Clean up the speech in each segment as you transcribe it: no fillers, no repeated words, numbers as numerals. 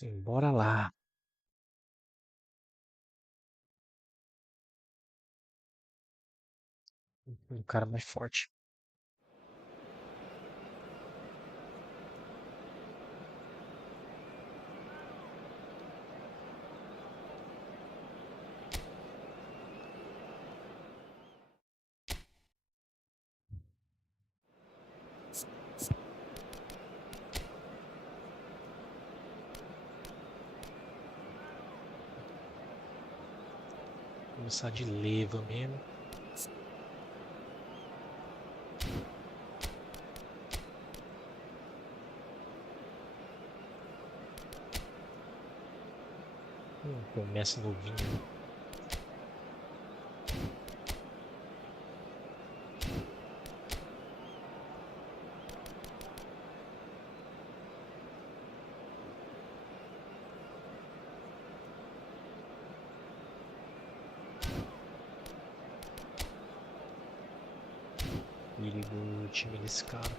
Simbora lá. Um cara mais forte. Começar de leva mesmo. Começa novinho. Lerigoooo, o time desse cara.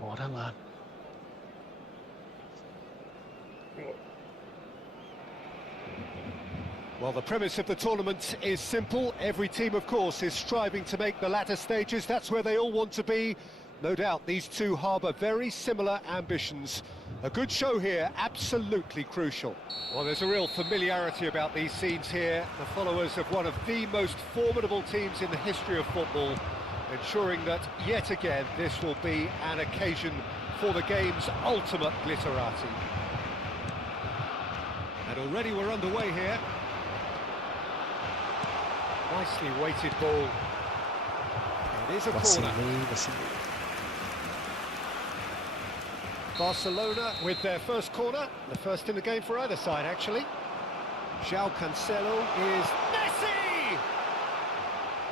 Bora lá. Well, the premise of the tournament is simple. Every team, of course, is striving to make the latter stages. That's where they all want to be. No doubt these two harbour very similar ambitions. A good show here, absolutely crucial. Well, there's a real familiarity about these scenes here. The followers of one of the most formidable teams in the history of football, ensuring that, yet again, this will be an occasion for the game's ultimate glitterati. And already we're underway here. Nicely weighted ball. It is a corner. Barcelona with their first corner, the first in the game for either side, actually. João Cancelo is Messi!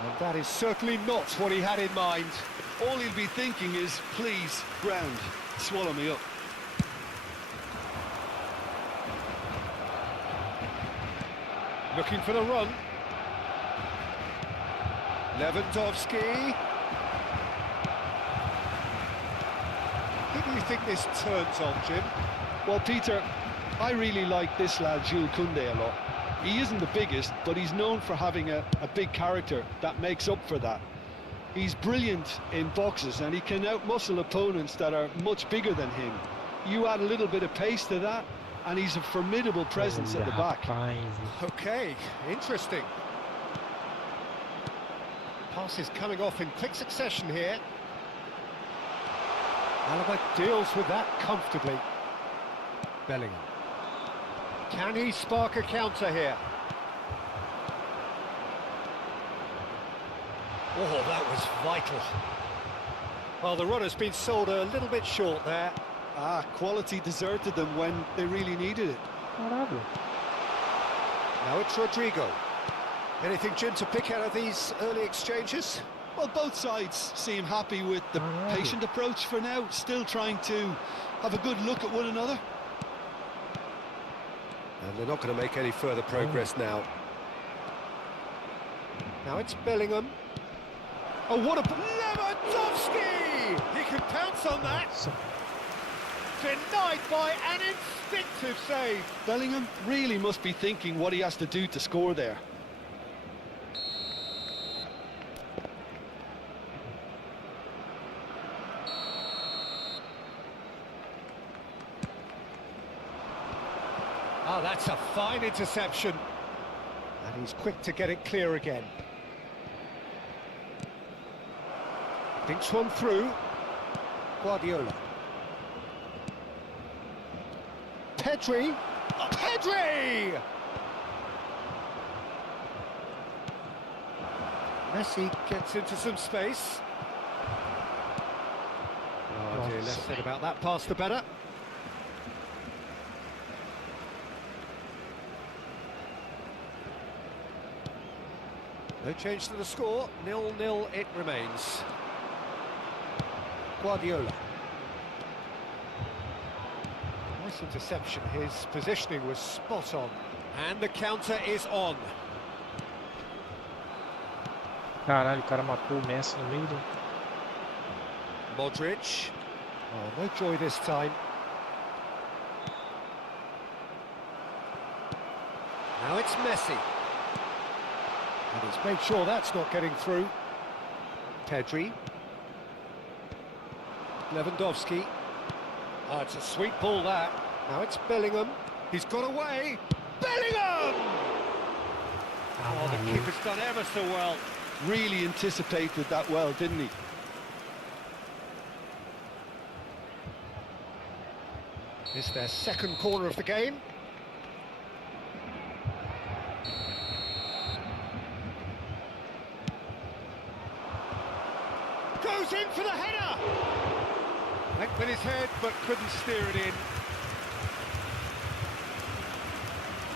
And that is certainly not what he had in mind. All he'll be thinking is, please, ground, swallow me up. Looking for the run. Lewandowski. Who do you think this turns on, Jim? Well, Peter, I really like this lad, Jules Koundé, a lot. He isn't the biggest, but he's known for having a big character that makes up for that. He's brilliant in boxes, and he can outmuscle opponents that are much bigger than him. You add a little bit of pace to that, and he's a formidable presence at the back. Okay, interesting. Passes coming off in quick succession here. Alaba deals with that comfortably. Bellingham. Can he spark a counter here? Oh, that was vital. Well, the run has been sold a little bit short there. Quality deserted them when they really needed it. Now it's Rodrigo. Anything, Jim, to pick out of these early exchanges? Well, both sides seem happy with the patient approach for now, still trying to have a good look at one another. And they're not going to make any further progress now. Now it's Bellingham. Oh, what a... Lewandowski! He can pounce on that. Denied by an instinctive save. Bellingham really must be thinking what he has to do to score there. Oh, that's a fine interception. And he's quick to get it clear again. Thinks one through. Guardiola. Pedri. Pedri! Messi gets into some space. Oh dear, less said about that pass the better. No change to the score, 0-0 it remains. Guardiola. Nice interception, his positioning was spot on. And the counter is on. Caralho, o cara matou o Messi no meio do... Modric. Oh, no joy this time. Now it's Messi. And he's made sure that's not getting through. Pedri. Lewandowski. Oh, it's a sweet ball that. Now it's Bellingham. He's got away. Bellingham! Oh, the keeper's done ever so well. Really anticipated that well, didn't he? It's their second corner of the game. Goes in for the header! Went with his head, but couldn't steer it in.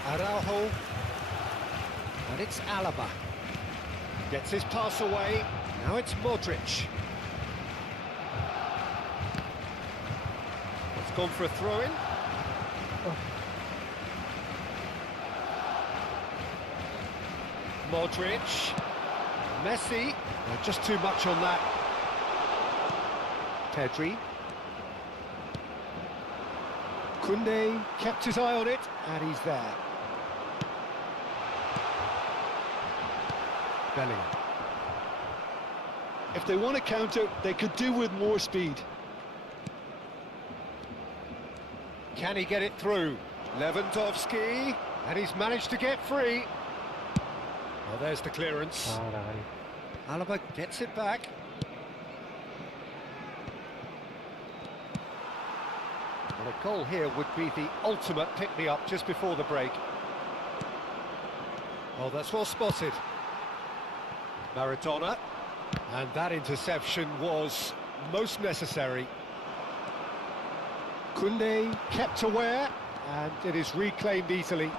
Araujo. And it's Alaba. Gets his pass away. Now it's Modric. It's gone for a throw-in. Modric. Messi. Just too much on that. Pedri. Koundé kept his eye on it, and he's there. Bellingham. If they want to counter, they could do with more speed. Can he get it through? Lewandowski, and he's managed to get free. Well, there's the clearance. Caralho. Alaba gets it back. Well, a goal here would be the ultimate pick-me-up just before the break. Oh, that's well spotted. Maradona. And that interception was most necessary. Koundé kept aware, and it is reclaimed easily.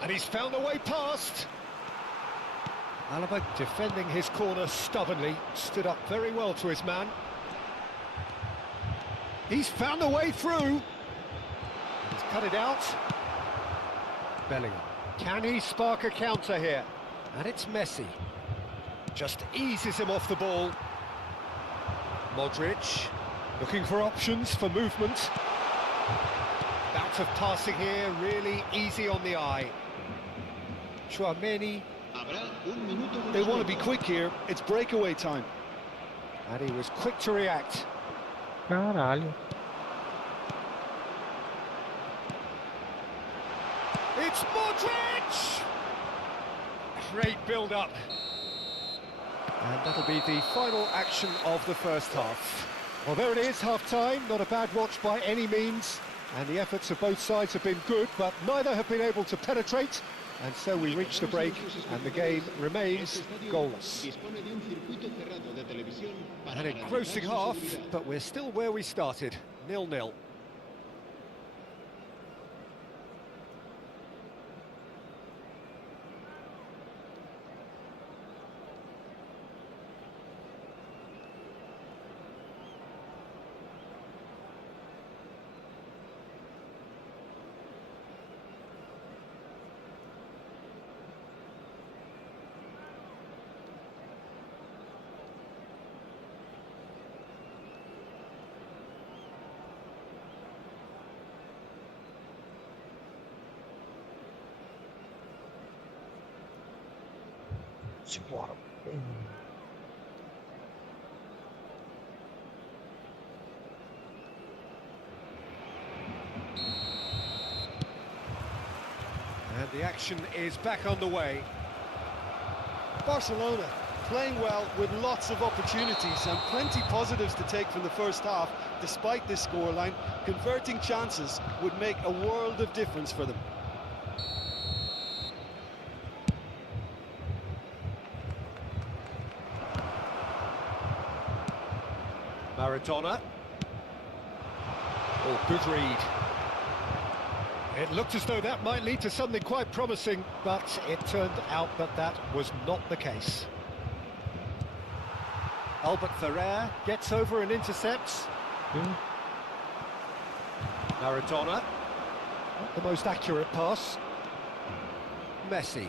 And he's found a way past. Alaba defending his corner stubbornly, stood up very well to his man. He's found a way through. He's cut it out. Bellingham. Can he spark a counter here? And it's Messi. Just eases him off the ball. Modric. Looking for options for movement. Bout of passing here, really easy on the eye. Tchouaméni. They want to be quick here. It's breakaway time. And he was quick to react. Caralho. It's Modric! Great build-up. And that'll be the final action of the first half. Well, there it is, half-time. Not a bad watch by any means. And the efforts of both sides have been good, but neither have been able to penetrate. And so we reach the break, and the game remains goalless. An engrossing half, but we're still where we started, 0-0. Simbora. And the action is back underway. Barcelona playing well with lots of opportunities and plenty positives to take from the first half. Despite this scoreline, converting chances would make a world of difference for them. Maradona. Oh, good read. It looked as though that might lead to something quite promising, but it turned out that that was not the case. Albert Ferrer gets over and intercepts. Maradona. Not the most accurate pass. Messi.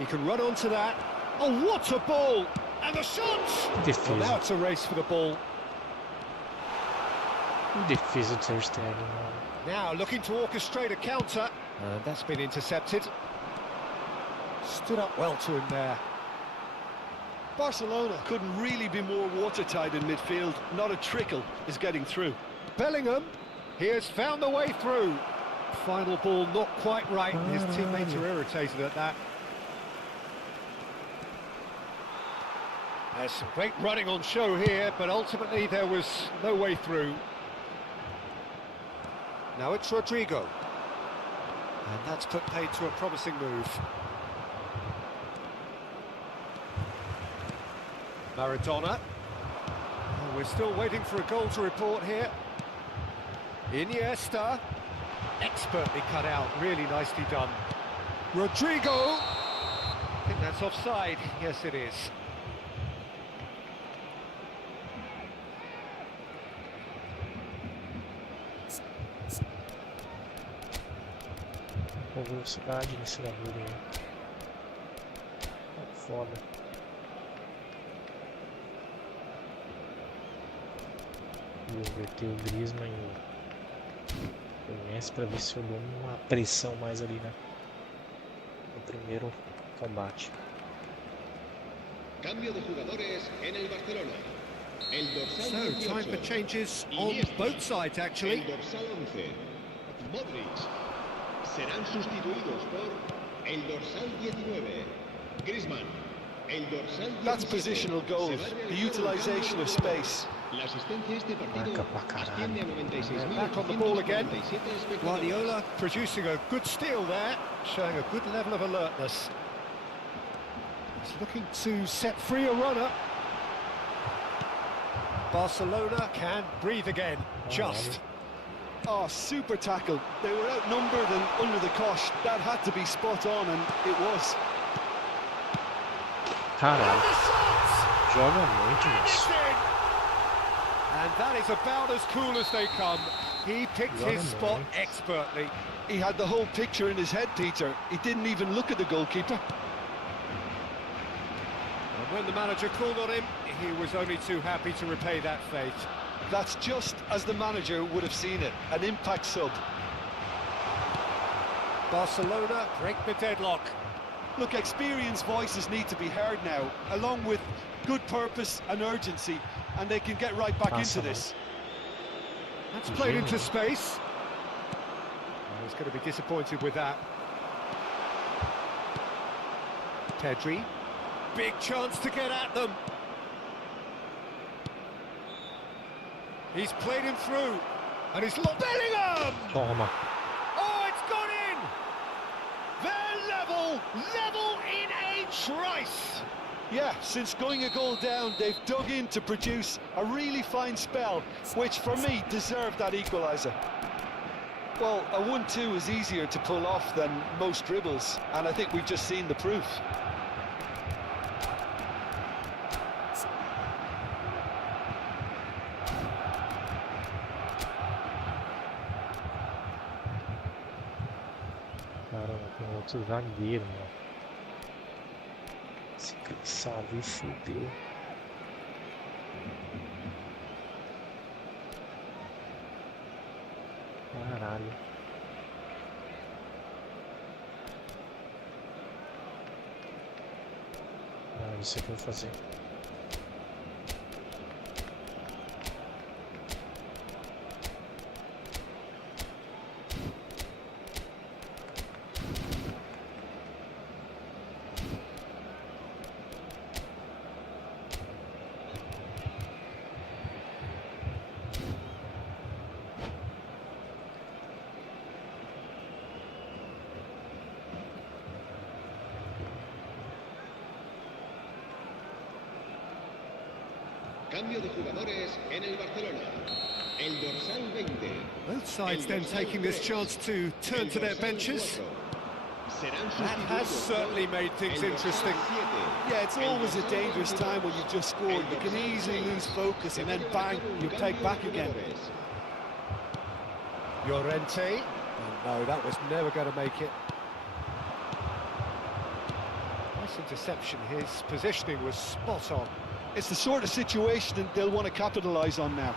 He can run onto that. Oh, what a ball! And the shot! Well, now it's a race for the ball. Defesa do Terça, mano. Now looking to orchestrate a counter. And that's been intercepted. Stood up well to him there. Barcelona couldn't really be more watertight in midfield. Not a trickle is getting through. Bellingham, he has found the way through. Final ball not quite right. His teammates are irritated at that. There's some great running on show here, but ultimately there was no way through. Now it's Rodrigo. And that's put paid to a promising move. Maradona. Oh, we're still waiting for a goal to report here. Iniesta. Expertly cut out, really nicely done. Rodrigo. I think that's offside. Yes, it is. Com velocidade nesse bagulho aí. Foda. Vou inverter o Griezmann e o Messi pra ver se eu dou uma pressão mais ali, né? No primeiro combate. Cambio de jugadores en el Barcelona. El dorsal So, 18, time for changes on Iniesta. both sides, actually. El dorsal 11, Modric. Serán sustituidos por el dorsal 19, Griezmann. El dorsal 17. That's positional goals, the utilisation of space. La asistencia a este partido Marca pa' caralho. asciende a Back on the ball again. 96.147 espectadores. Guardiola producing a good steal there, showing a good level of alertness. He's looking to set free a runner. Barcelona can breathe again, just. Oh, super tackle. They were outnumbered and under the cosh. That had to be spot on, and it was. Caralho, joga muito isso. And that is about as cool as they come. He picked his spot expertly. He had the whole picture in his head, Peter. He didn't even look at the goalkeeper. And when the manager called on him, he was only too happy to repay that fate. That's just as the manager would have seen it, an impact sub. Barcelona break the deadlock. Look, experienced voices need to be heard now, along with good purpose and urgency, and they can get right back into this. That's played into space. He's going to be disappointed with that. Pedri. Big chance to get at them. He's played him through, and he's lost. Bellingham! Toma. Oh, it's gone in! They're level in a trice! Yeah, since going a goal down, they've dug in to produce a really fine spell, which for me deserved that equaliser. Well, a 1-2 is easier to pull off than most dribbles, and I think we've just seen the proof. Caramba, tem outro zagueiro, mano. Esse cansado e fudeu. Caralho. isso que eu vou fazer. Cambio de jugadores en el Barcelona. El dorsal 20. Both sides then taking this chance to turn to their benches. That has certainly made things interesting. Yeah, it's always a dangerous time when you've just scored. You can easily lose focus and then bang, you're pegged back again. Llorente. Oh, no, that was never going to make it. Nice interception. His positioning was spot on. It's the sort of situation that they'll want to capitalise on now.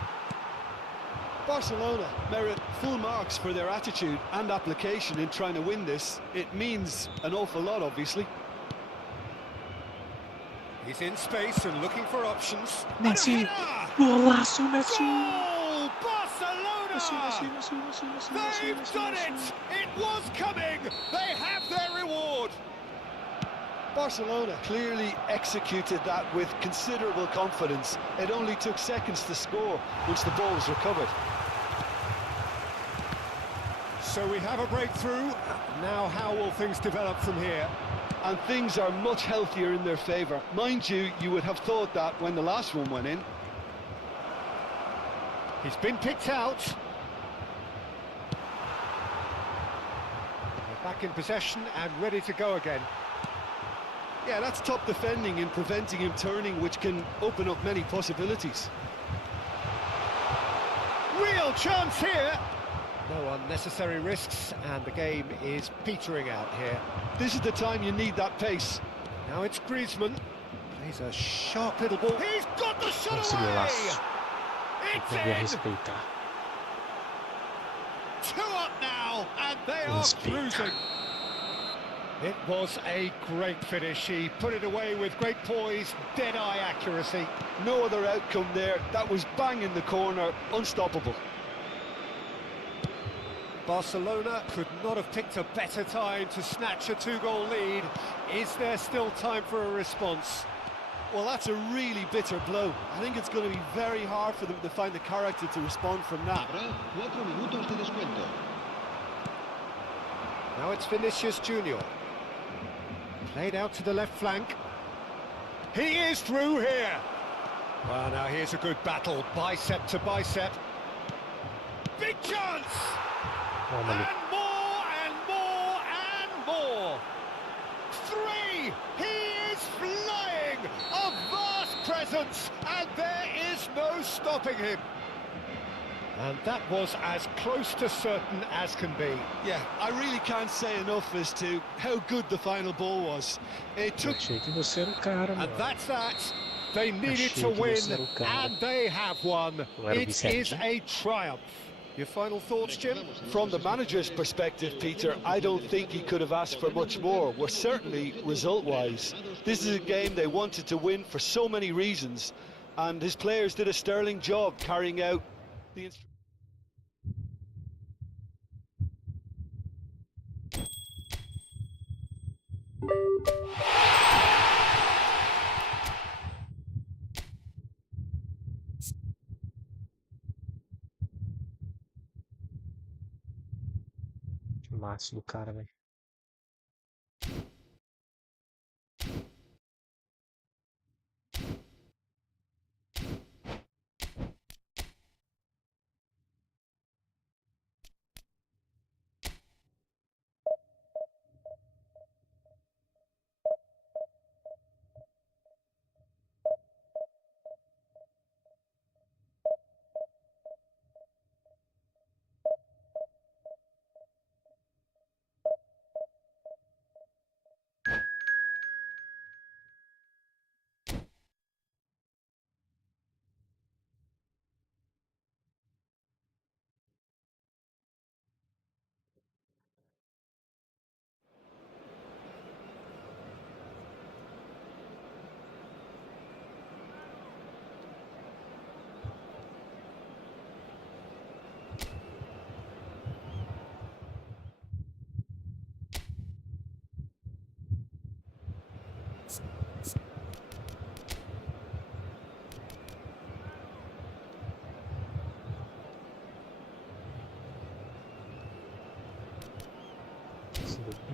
Barcelona merit full marks for their attitude and application in trying to win this. It means an awful lot, obviously. He's in space and looking for options. Messi! Golaço, Messi! Goal! Barcelona! They've done it! It was coming! They have their reward! Barcelona clearly executed that with considerable confidence. It only took seconds to score once the ball was recovered. So we have a breakthrough. Now how will things develop from here? And things are much healthier in their favour. Mind you, you would have thought that when the last one went in. He's been picked out. They're back in possession and ready to go again. Yeah, that's top defending and preventing him turning, which can open up many possibilities. Real chance here. No unnecessary risks, and the game is petering out here. This is the time you need that pace. Now it's Griezmann. Plays a sharp little ball. He's got the shot Esse away! golaço. It's Eu vou in! respeitar. 2 up now, and they are Respeita. cruising. It was a great finish. He put it away with great poise, dead-eye accuracy. No other outcome there. That was bang in the corner, unstoppable. Barcelona could not have picked a better time to snatch a 2-goal lead. Is there still time for a response? Well, that's a really bitter blow. I think it's going to be very hard for them to find the character to respond from that. Habrá 4 minutos de descuento. Now it's Vinicius Junior. Played out to the left flank. He is through here. Well, now here's a good battle, bicep to bicep. Big chance! Normally. And more, and more, and more. 3! He is flying! A vast presence, and there is no stopping him. And that was as close to certain as can be. Yeah, I really can't say enough as to how good the final ball was. It Eu took achei que você era o cara, And mano. that's that. They needed Achei to que win, você era o cara. and they have won. Não era o It Vicente. is a triumph. Your final thoughts, Jim? From the manager's perspective, Peter, I don't think he could have asked for much more. Well, certainly result-wise. This is a game they wanted to win for so many reasons, and his players did a sterling job carrying out the instructions. Que massa do cara, velho.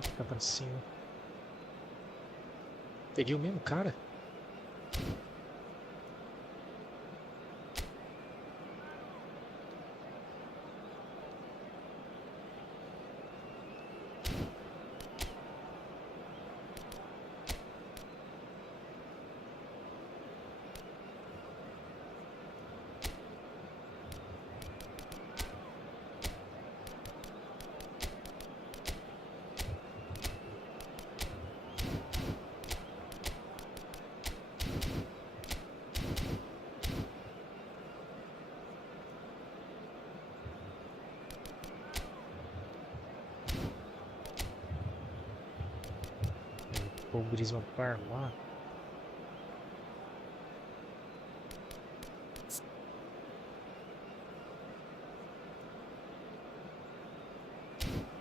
Fica pra cima. Peguei o mesmo cara. O Griezmann para armar.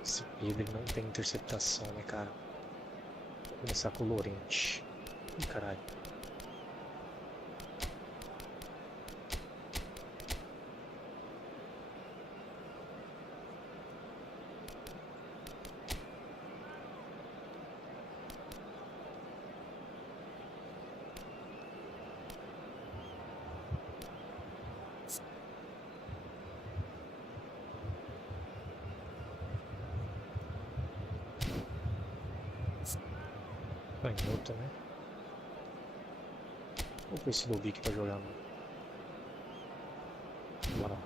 Esse Pedro ele não tem interceptação, né, cara? Vou começar com o Lorente. Ih, caralho. Canhoto, né? Vou pôr esse Lobic pra jogar, mano. Bora lá.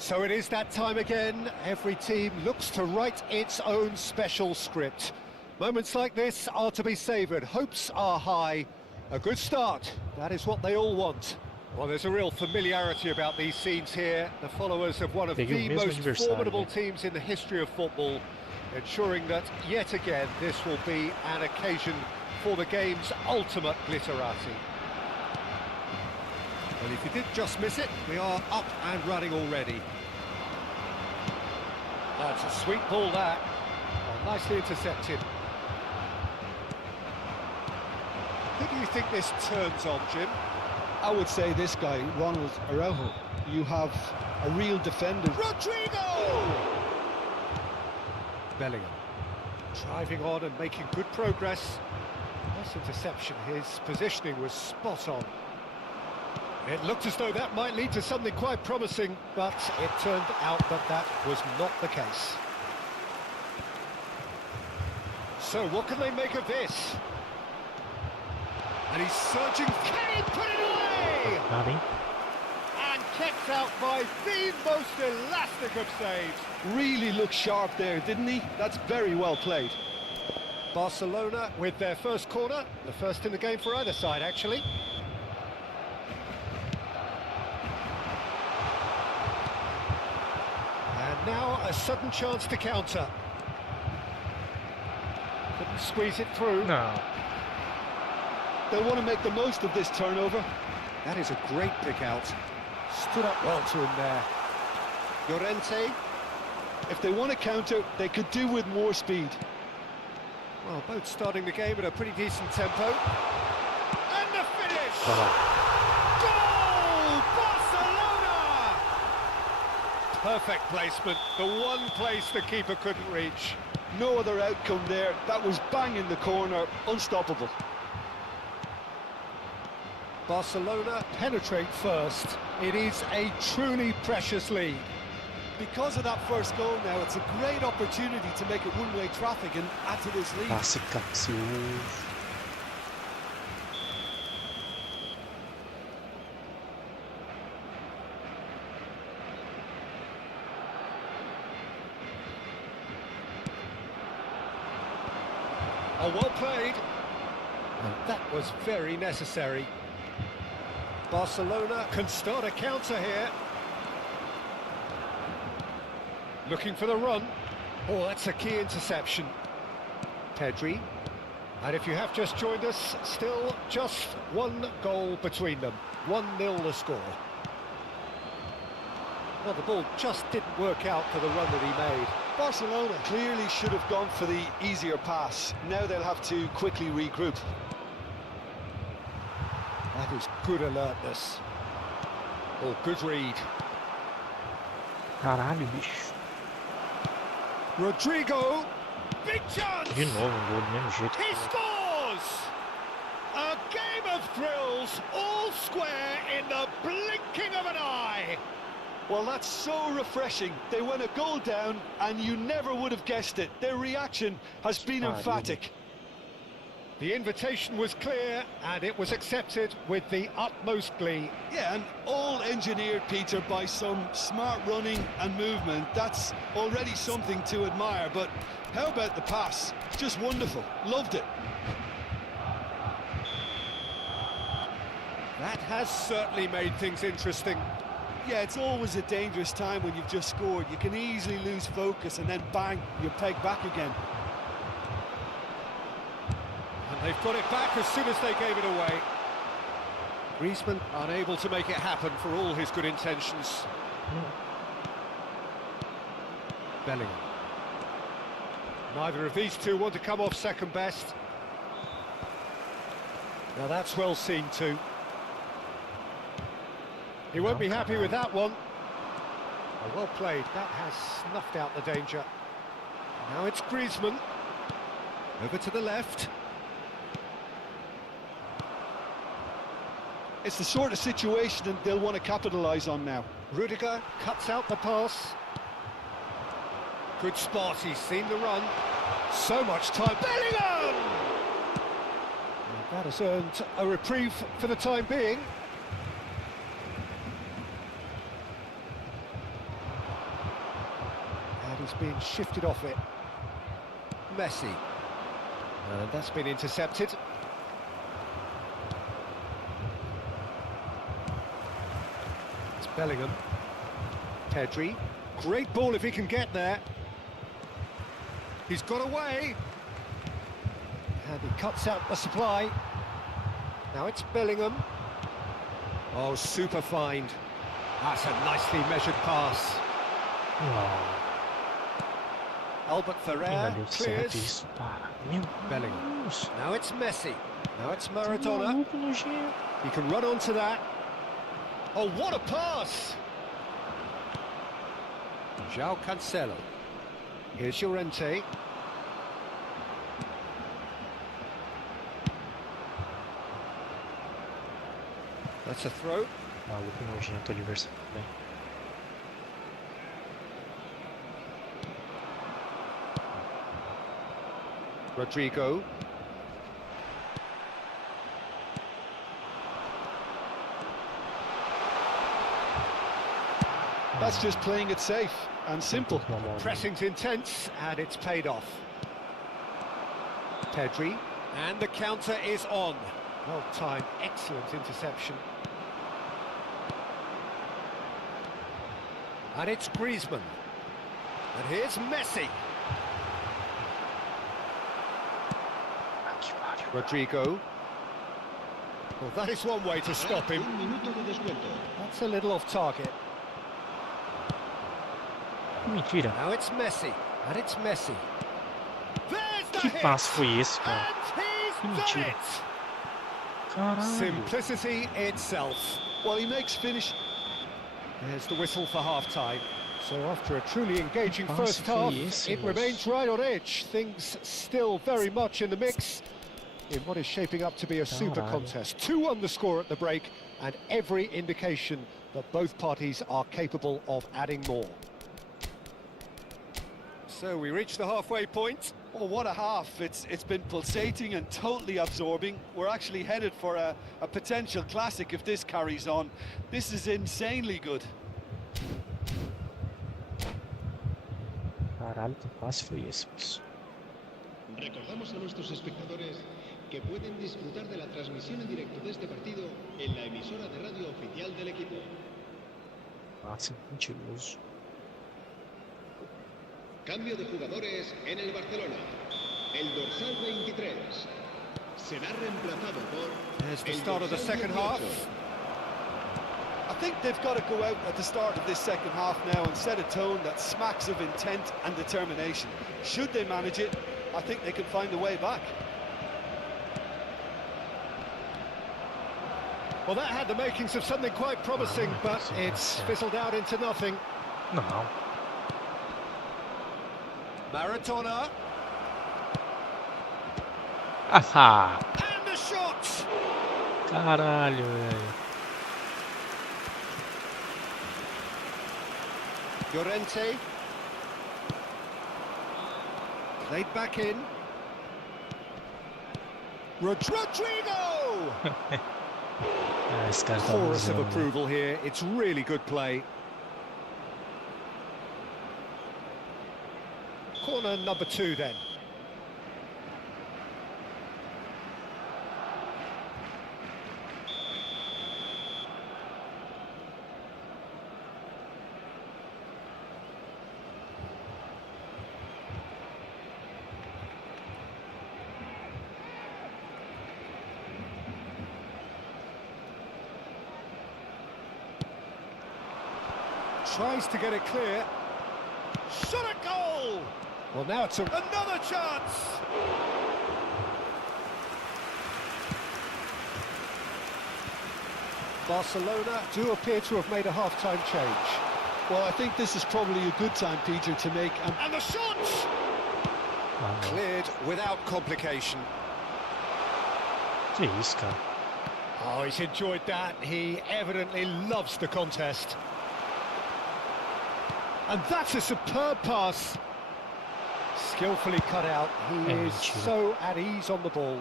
So it is that time again. Every team looks to write its own special script. Moments like this are to be savoured. Hopes are high. A good start. That is what they all want. Well, there's a real familiarity about these scenes here. The followers of one of the most formidable teams in the history of football, ensuring that yet again this will be an occasion for the game's ultimate glitterati. Well, if you did just miss it, we are up and running already. That's a sweet ball, that. Well, nicely intercepted. Who do you think this turns on, Jim? I would say this guy, Ronald Araujo. You have a real defender. Rodrigo! Bellingham. Driving on and making good progress. Nice interception. His positioning was spot on. It looked as though that might lead to something quite promising, but it turned out that that was not the case. So what can they make of this? And he's surging. Can he put it away? Nothing. And kept out by the most elastic of saves. Really looked sharp there, didn't he? That's very well played. Barcelona with their first corner, the first in the game for either side, actually. And now a sudden chance to counter. Couldn't squeeze it through. No. They want to make the most of this turnover. That is a great pick out. Stood up well to him there. Llorente. If they want to counter, they could do with more speed. Well, both starting the game at a pretty decent tempo. And the finish! Goal! Barcelona! Perfect placement. The one place the keeper couldn't reach. No other outcome there. That was bang in the corner. Unstoppable. Barcelona penetrate first. It is a truly precious lead. Because of that first goal now, it's a great opportunity to make it one-way traffic and add to this lead. Passe capcioso. Oh, well played. And that was very necessary. Barcelona can start a counter here. Looking for the run. Oh, that's a key interception. Pedri. And if you have just joined us, still just one goal between them. 1-0 the score. Well, the ball just didn't work out for the run that he made. Barcelona clearly should have gone for the easier pass. Now they'll have to quickly regroup. That is good alertness. Oh, good read. Caralho, bicho. Rodrigo. Big chance! De novo, um gol do mesmo jeito. He scores! A game of thrills, all square in the blinking of an eye. Well, that's so refreshing. They went a goal down and you never would have guessed it. Their reaction has been emphatic. The invitation was clear and it was accepted with the utmost glee. Yeah, and all engineered, Peter, by some smart running and movement. That's already something to admire, but how about the pass? It's just wonderful. Loved it. That has certainly made things interesting. Yeah, it's always a dangerous time when you've just scored. You can easily lose focus and then bang, you're pegged back again. And they've got it back as soon as they gave it away. Griezmann unable to make it happen for all his good intentions. Bellingham. Neither of these two want to come off second best. Now that's well seen too. He won't be happy with that one. Oh, well played. That has snuffed out the danger. Now it's Griezmann. Over to the left. It's the sort of situation that they'll want to capitalise on now. Rudiger cuts out the pass. Good spot, he's seen the run. So much time. Bellingham! And that has earned a reprieve for the time being. And he's being shifted off it. Messi. And that's been intercepted. It's Bellingham. Pedri. Great ball if he can get there. He's got away. And he cuts out the supply. Now it's Bellingham. Oh, super find. That's a nicely measured pass. Uau. Albert Ainda Ferrer deu certo clears. isso. Para. Meu Bellingham. Deus. Now it's Messi. Now it's Tá Maradona. maluco, nojento. He can run onto that. Oh, what a pass! João Cancelo. Here's Llorente. That's a throw. Maluco, nojento, adversário. Bem. Rodrigo. That's just playing it safe and simple. Uma bola. Pressing's intense, and it's paid off. Pedri. And the counter is on. Well timed, excellent interception. And it's Griezmann. And here's Messi. Ah, que pariu. Rodrigo. Well, that is one way to stop him. Un minuto de descuento. That's a little off target. Mentira. Now it's Messi. And it's Messi. There's the Que hit! passe foi esse, cara? And he's Que done mentira. it! Caralho. Simplicity itself. Well, he makes finish. There's the whistle for half-time. So after a truly engaging Passe first half, foi esse, it moço? remains right on edge. Things still very much in the mix in what is shaping up to be a super Caralho. contest. 2-1 the score at the break, and every indication that both parties are capable of adding more. So we reach the halfway point. Oh, what a half. It's been pulsating and totally absorbing. We're actually headed for a potential classic if this carries on. This is insanely good. Caralho, que passe foi esse, moço? Recordamos a nuestros espectadores que pueden disfrutar de la transmisión en directo de este partido en la emisora de radio oficial del equipo. Nossa, mentiroso. Cambio de jugadores en el Barcelona. El dorsal 23 será reemplazado por There's the el start of the dorsal second 18. half. I think they've got to go out at the start of this second half now and set a tone that smacks of intent and determination. Should they manage it, I think they can find a way back. Well, that had the makings of something quite promising, but it's fizzled out into nothing. Não. Maradona, Ah, and the shot! caralho, velho. Llorente. Played back in. Rodrigo! Ah, esse cara tá Chorus of abusando, velho. approval here. It's really good play. Corner number 2 then. Tries to get it clear. Shot a goal! Well, now it's another chance! Barcelona do appear to have made a half-time change. Well, I think this is probably a good time, Peter, to make And the shot! Ah, não. Cleared without complication. Que isso, cara. Oh, he's enjoyed that. He evidently loves the contest. And that's a superb pass. Skillfully cut out. He is so at ease on the ball.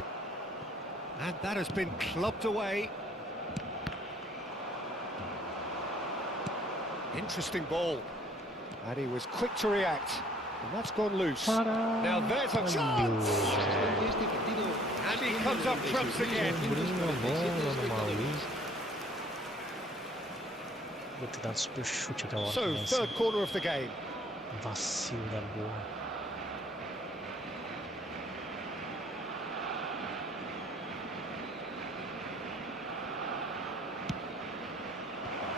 And that has been clubbed away. Interesting ball. And he was quick to react. And that's gone loose. Now there's a chance! And he comes up trumps again. Vou ter dado super chute aquela hora. So, Nessa. third corner of the game. Vacilo da boa.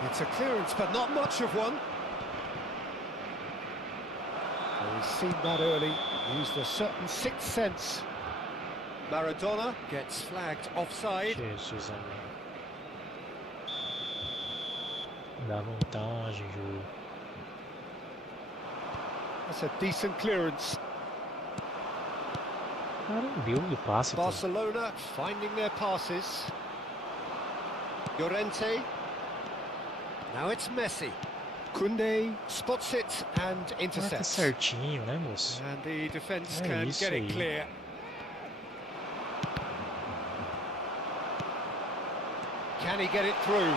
It's a clearance, but not much of one. Well, we've seen that early. Used a certain sixth sense. Maradona gets flagged offside. Jesus, amém. Dá vantagem, jogo. That's a decent clearance. Cara, viu o passe, pô. Barcelona finding their passes. Llorente. Now it's Messi. Koundé spots it and Marca intercepts. certinho, né, moço? And the defence É can isso get it aí. clear. Can he get it through?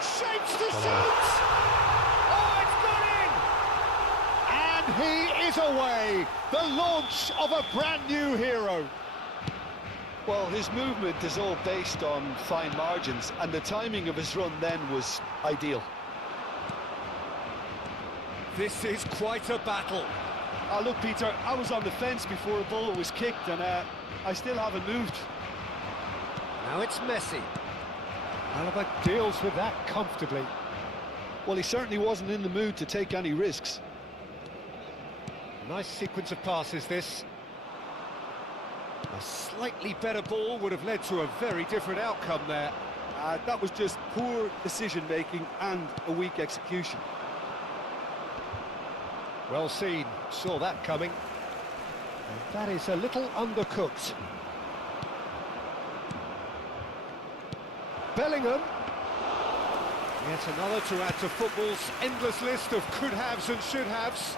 Shapes the shot! Oh, it's gone in! And he is away! The launch of a brand new hero. Well, his movement is all based on fine margins, and the timing of his run then was ideal. This is quite a battle. Look, Peter, I was on the fence before the ball was kicked, and I still haven't moved. Now it's Messi. Alaba deals with that comfortably. Well, he certainly wasn't in the mood to take any risks. Nice sequence of passes, this. A slightly better ball would have led to a very different outcome there. That was just poor decision-making and a weak execution. Well seen, saw that coming. And that is a little undercooked. Bellingham. Yet another to add to football's endless list of could-haves and should-haves.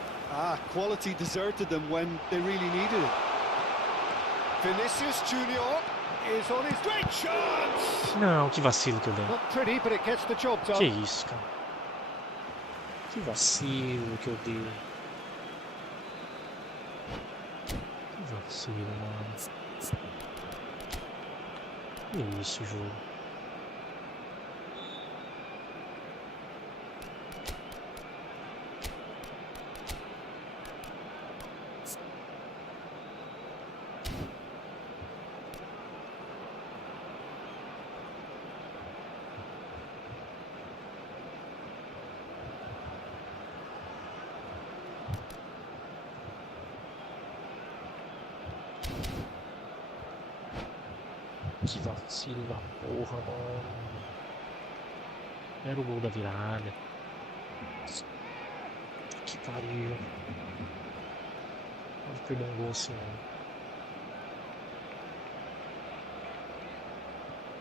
Quality deserted them when they really needed it. Vinicius Junior is on his great chance. Não, que vacilo que eu dei. Not pretty, but it gets the job done. Que isso, cara. Que vacilo que eu dei. Que vacilo, mano. Que isso, jogo. Que vacilo da porra, mano. Era o gol da virada. Que pariu. Pode perder um gol assim, não.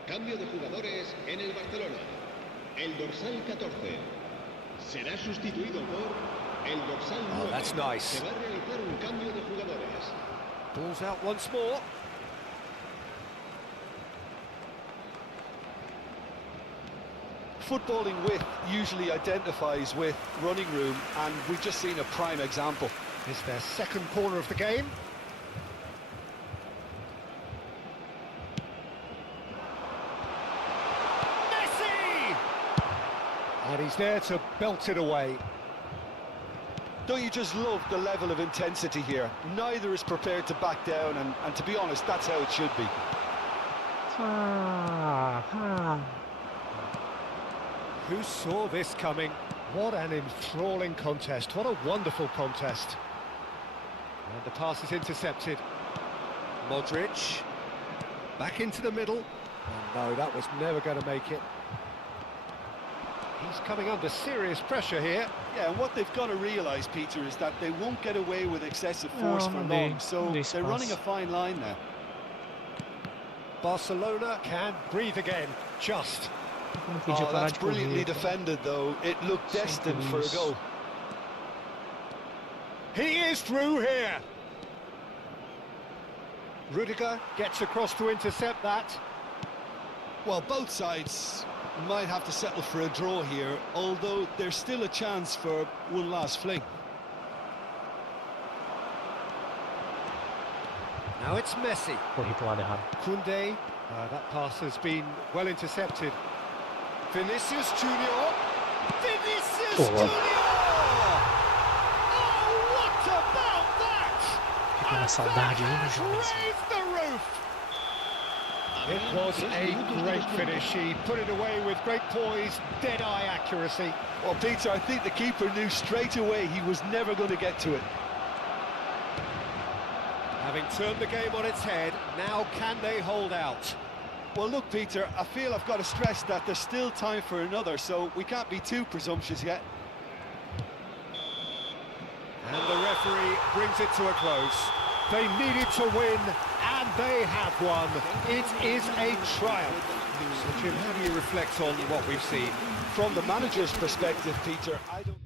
Cambio de jugadores en el Barcelona. El dorsal 14 será sustituido por el dorsal 9. Oh, that's nice. Se va a realizar un cambio de jugadores. Ball's out once more. Footballing width usually identifies with running room, and we've just seen a prime example. It's their second corner of the game. Messi! And he's there to belt it away. Don't you just love the level of intensity here? Neither is prepared to back down, and to be honest, that's how it should be. Who saw this coming? What an enthralling contest. What a wonderful contest. And the pass is intercepted. Modric. Back into the middle. Oh no, that was never going to make it. He's coming under serious pressure here. Yeah, and what they've got to realise, Peter, is that they won't get away with excessive force for long, so they're running a fine line there. Barcelona can breathe again, just. Oh, that's brilliantly defended, though. It looked destined for a goal. He is through here. Rudiger gets across to intercept that. Well, both sides might have to settle for a draw here, although there's still a chance for one last fling. Now it's Messi. Corri pro lado errado. Koundé. That pass has been well intercepted. Vinicius Junior. Vinicius Junior! Oh, what about that? Fico na saudade ainda, jovem. Raised the roof. It was a great finish. He put it away with great poise, dead-eye accuracy. Well, Peter, I think the keeper knew straight away he was never going to get to it. Having turned the game on its head, now can they hold out? Well, look, Peter, I feel I've got to stress that there's still time for another, so we can't be too presumptuous yet. And the referee brings it to a close. They needed to win, and they have won. It is a triumph. So, Jim, how do you reflect on what we've seen? From the manager's perspective, Peter, I don't...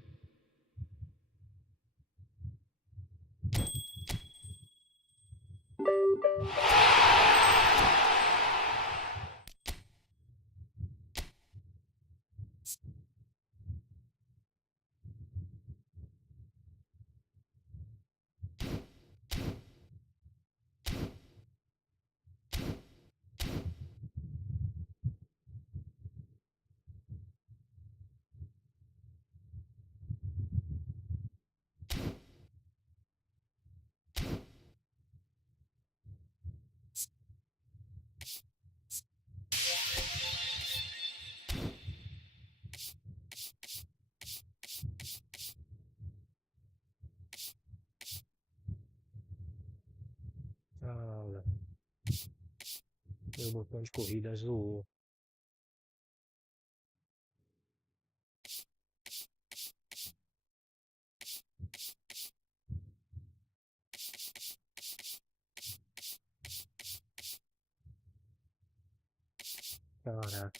Meu botão de corrida zoou. Caraca.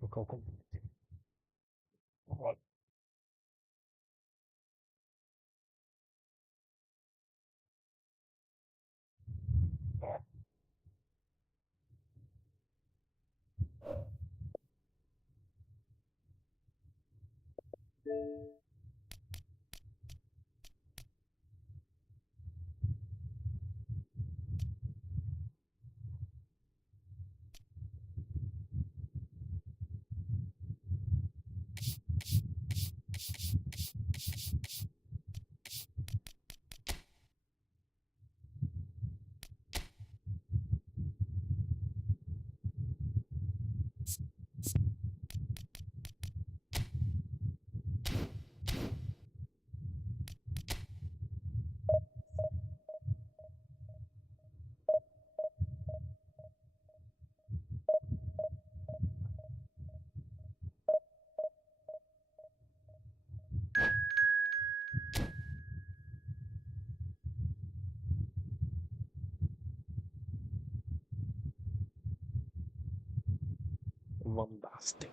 Vou colocar o... Van Basten.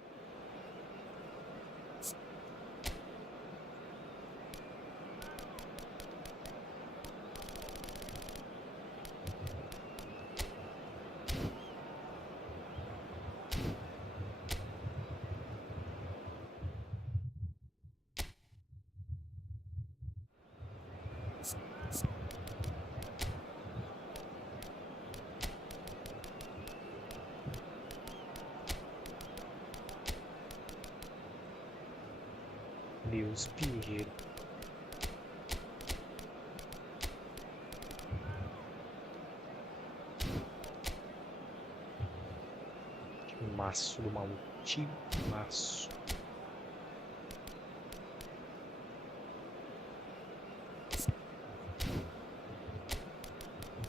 Deus Pinheiro. Maço do maluco. Maço.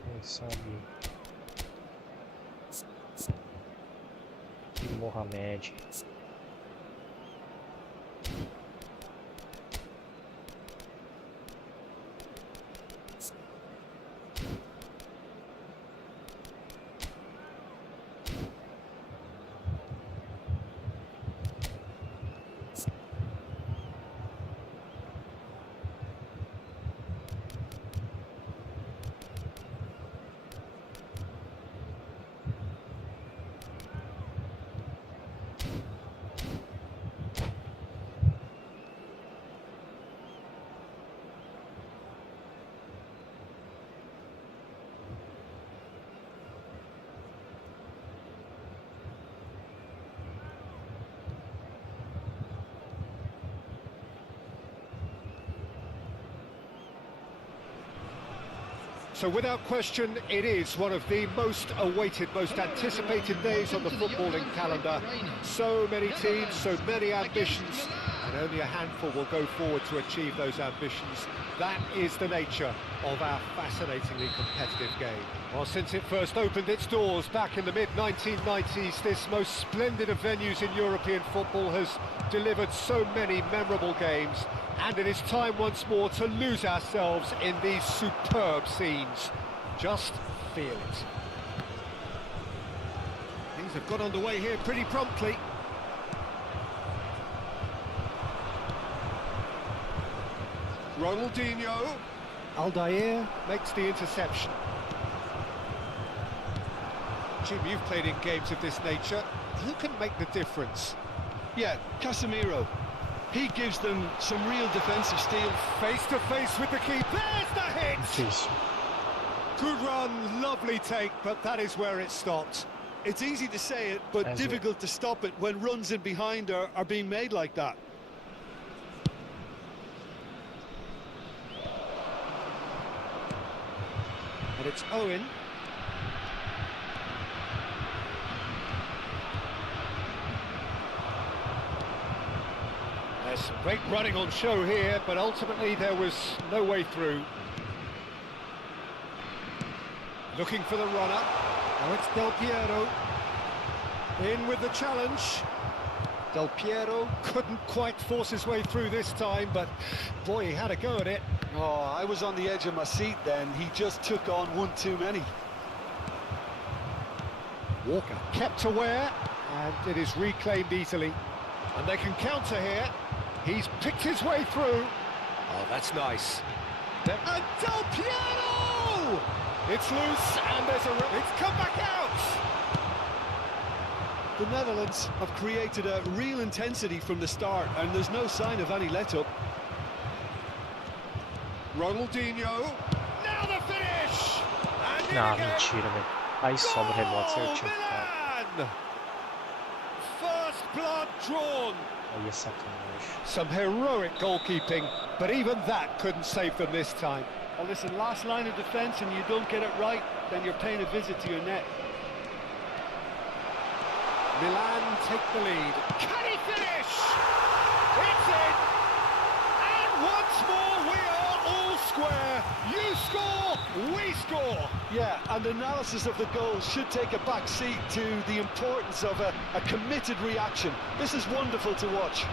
Quem sabe? Mohamed. So without question, it is one of the most awaited, most anticipated days on the footballing calendar. So many teams, so many ambitions, and only a handful will go forward to achieve those ambitions. That is the nature of our fascinatingly competitive game. Well, since it first opened its doors back in the mid-1990s, this most splendid of venues in European football has delivered so many memorable games, and it is time once more to lose ourselves in these superb scenes. Just feel it. Things have got underway here pretty promptly. Ronaldinho. Aldair makes the interception. Jim, you've played in games of this nature. Who can make the difference? Yeah, Casemiro. He gives them some real defensive steel. Face to face with the keeper. There's the hit! Jeez. Good run, lovely take, but that is where it stopped. It's easy to say it, but difficult to stop it when runs in behind are being made like that. And it's Owen. There's some great running on show here, but ultimately there was no way through. Looking for the runner. Now it's Del Piero. In with the challenge. Del Piero couldn't quite force his way through this time, but boy, he had a go at it. Oh, I was on the edge of my seat then. He just took on one too many. Walker kept aware, and it is reclaimed easily. And they can counter here. He's picked his way through. Oh, that's nice. And Del Piero! It's loose, and there's a... It's come back out! The Netherlands have created a real intensity from the start, and there's no sign of any let-up. Ronaldinho. Now the finish! And in Ah, again. mentira, velho. Aí sobra o rebote certinho. Milan! First blood drawn. Aí é sacanagem. Some heroic goalkeeping, but even that couldn't save them this time. Well, listen, last line of defence and you don't get it right, then you're paying a visit to your net. Milan take the lead. Can he finish? It's in! And once more we are all square. You score, we score. Yeah, and analysis of the goal should take a back seat to the importance of a committed reaction. This is wonderful to watch.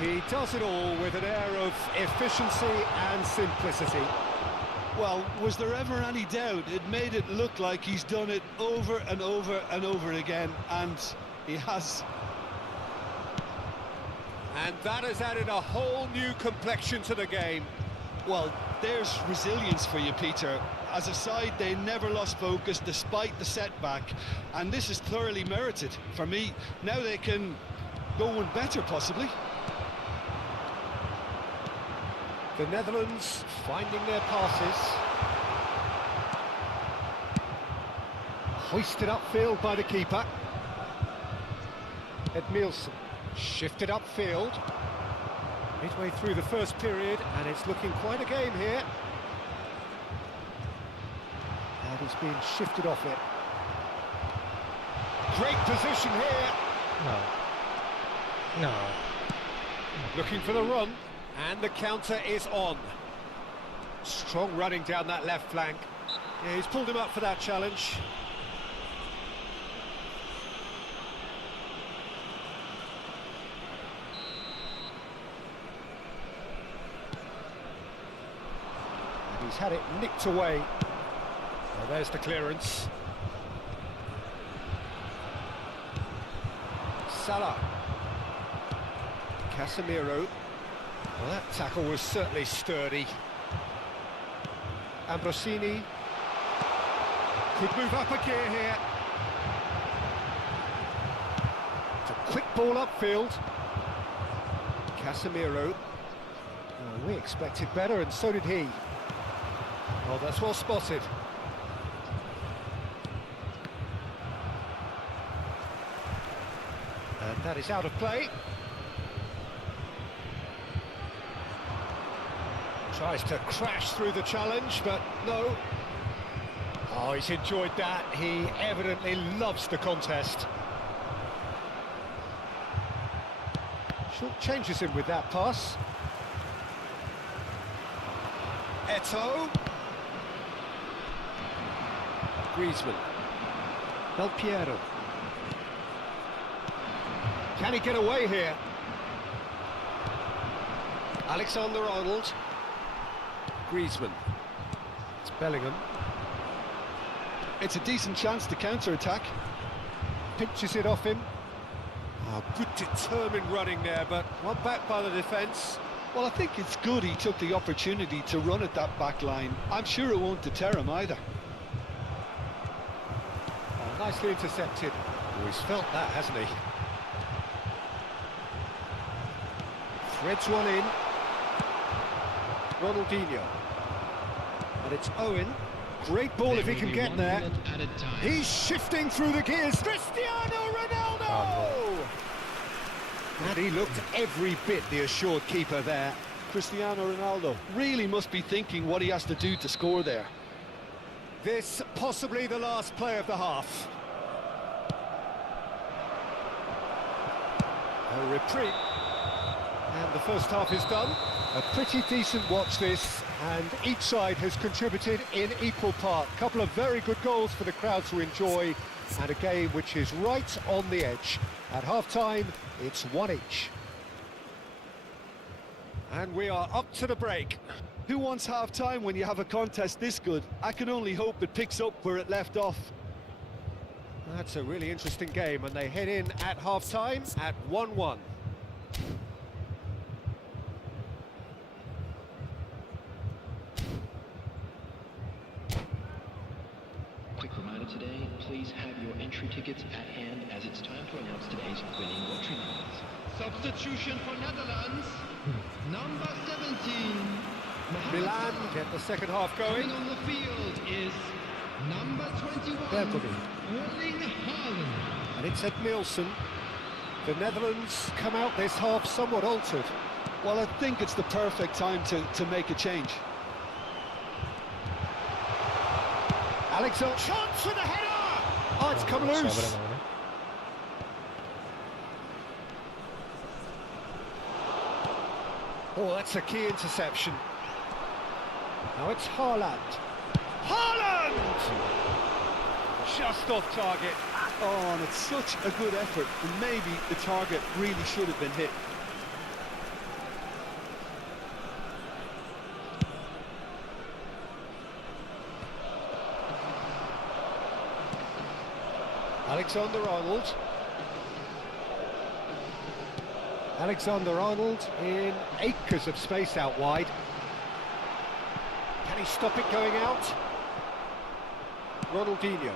He does it all with an air of efficiency and simplicity. Well, was there ever any doubt? It made it look like he's done it over and over and over again, and He has. And that has added a whole new complexion to the game. Well, there's resilience for you, Peter. As a side, they never lost focus despite the setback, and this is thoroughly merited for me. Now they can go one better, possibly. The Netherlands finding their passes. Hoisted upfield by the keeper. Edmilson shifted upfield. Midway through the first period, and it's looking quite a game here. And he's being shifted off it. Great position here. No. No. Looking for the run, and the counter is on. Strong running down that left flank. Yeah, he's pulled him up for that challenge. And he's had it nicked away. Well, there's the clearance. Salah. Casemiro. Well, that tackle was certainly sturdy. Ambrosini could move up a gear here. It's a quick ball upfield. Casemiro. Oh, we expected better, and so did he. Oh, that's well spotted. And that is out of play. Tries to crash through the challenge, but no. Oh, he's enjoyed that. He evidently loves the contest. Short changes him with that pass. Eto'o. Griezmann. Del Piero. Can he get away here? Alexander-Arnold. Griezmann. It's Bellingham. It's a decent chance to counter-attack. Pinches it off him. Oh, good determined running there, but one back by the defence. Well, I think it's good he took the opportunity to run at that back line. I'm sure it won't deter him either. Oh, nicely intercepted. Oh, he's felt that, hasn't he? Threads one in. Ronaldinho. And it's Owen. Great ball if he can get there. He's shifting through the gears. Cristiano Ronaldo! And he looked every bit the assured keeper there. Cristiano Ronaldo really must be thinking what he has to do to score there. This possibly the last play of the half. A reprieve. And the first half is done. A pretty decent watch this, and each side has contributed in equal part. A couple of very good goals for the crowd to enjoy, and a game which is right on the edge. At half-time, it's one each. And we are up to the break. Who wants half-time when you have a contest this good? I can only hope it picks up where it left off. That's a really interesting game, and they head in at half-time at 1-1. Quick reminder today, please have your entry tickets at hand as it's time to announce today's winning lottery numbers. Substitution for Netherlands, number 17. Milan get the second half going. Coming on the field is number 21, Bergkamp. Erling Haaland. And it's Edmilson. The Netherlands come out this half somewhat altered. Well, I think it's the perfect time to make a change. Alexander, chance for the header! Oh, it's come loose. Oh, that's a key interception. Now it's Haaland. Haaland! Just off target. Oh, and it's such a good effort, and maybe the target really should have been hit. Alexander-Arnold. Alexander-Arnold in acres of space out wide. Can he stop it going out? Ronaldinho.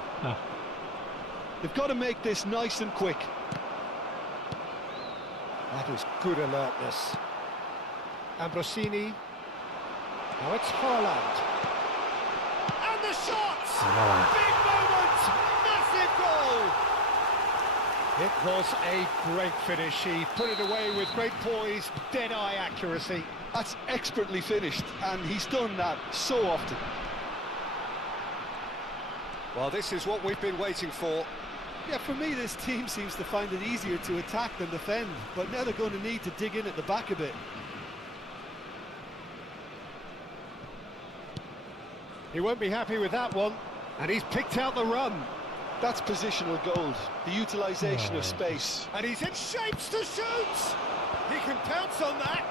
They've got to make this nice and quick. That is good alertness. Ambrosini. Now it's Haaland. And the shot! Big moment! Massive goal! It was a great finish. He put it away with great poise, dead-eye accuracy. That's expertly finished, and he's done that so often. Well, this is what we've been waiting for. Yeah, for me, this team seems to find it easier to attack than defend, but now they're going to need to dig in at the back a bit. He won't be happy with that one, and he's picked out the run. That's positional gold, the utilisation of space. And he's in shapes to shoot! He can pounce on that.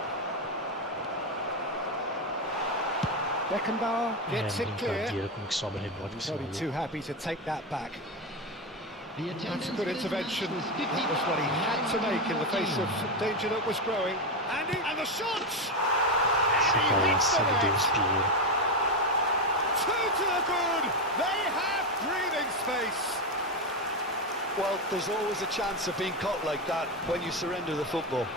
Beckenbauer gets it clear. He's probably too happy to take that back. That's a good intervention. That was what he had to make in the face of danger that was growing. And the shot! And he hits the net! Two to the good! They have breathing space! Well, there's always a chance of being caught like that when you surrender the football.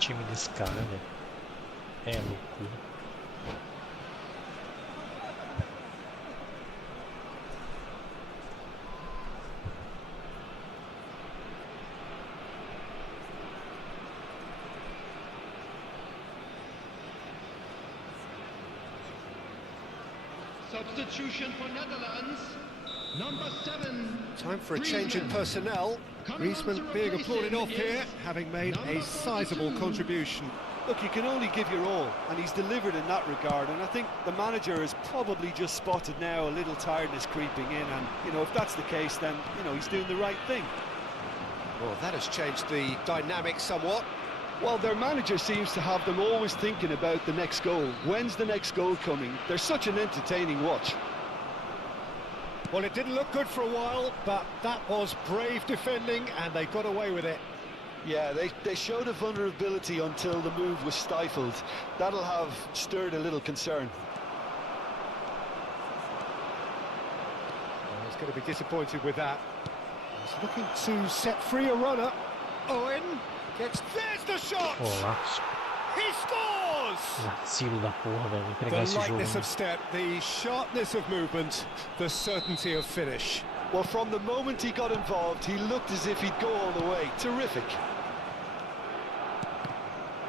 Time desse cara, velho. É loucura. Substitution for Netherlands. Number 7. Time for a change in personnel. Griezmann being applauded off here, having made a sizable contribution. Look, you can only give your all, and he's delivered in that regard, and I think the manager has probably just spotted now a little tiredness creeping in, and, you know, if that's the case, then, you know, he's doing the right thing. Well, that has changed the dynamic somewhat. Well, their manager seems to have them always thinking about the next goal. When's the next goal coming? They're such an entertaining watch. Well, it didn't look good for a while, but that was brave defending, and they got away with it. Yeah, they showed a vulnerability until the move was stifled. That'll have stirred a little concern. Well, he's going to be disappointed with that. He's looking to set free a runner. Owen gets... There's the shot! Olá. He scores! Vacilo da porra, velho. Entregar The esse jogo. lightness of step, the sharpness of movement, the certainty of finish. Well, from the moment he got involved, he looked as if he'd go all the way. Terrific.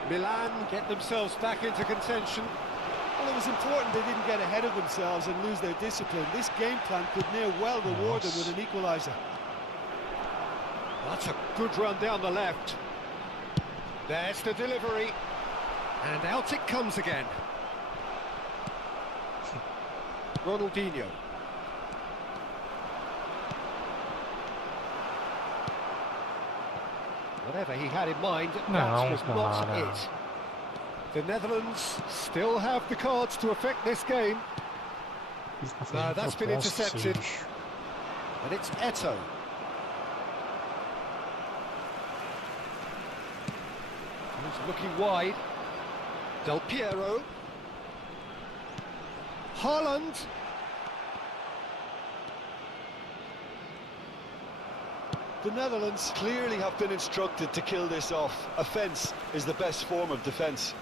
Milan get themselves back into contention. Well, it was important they didn't get ahead of themselves and lose their discipline. This game plan could near well reward them with an equaliser. That's a good run down the left. There's the delivery. And out it comes again. Ronaldinho. Whatever he had in mind, that was not it. The Netherlands still have the cards to affect this game. No, that's been intercepted. And it's Eto'o. He's looking wide. Del Piero. Haaland. The Netherlands clearly have been instructed to kill this off. Offence is the best form of defence.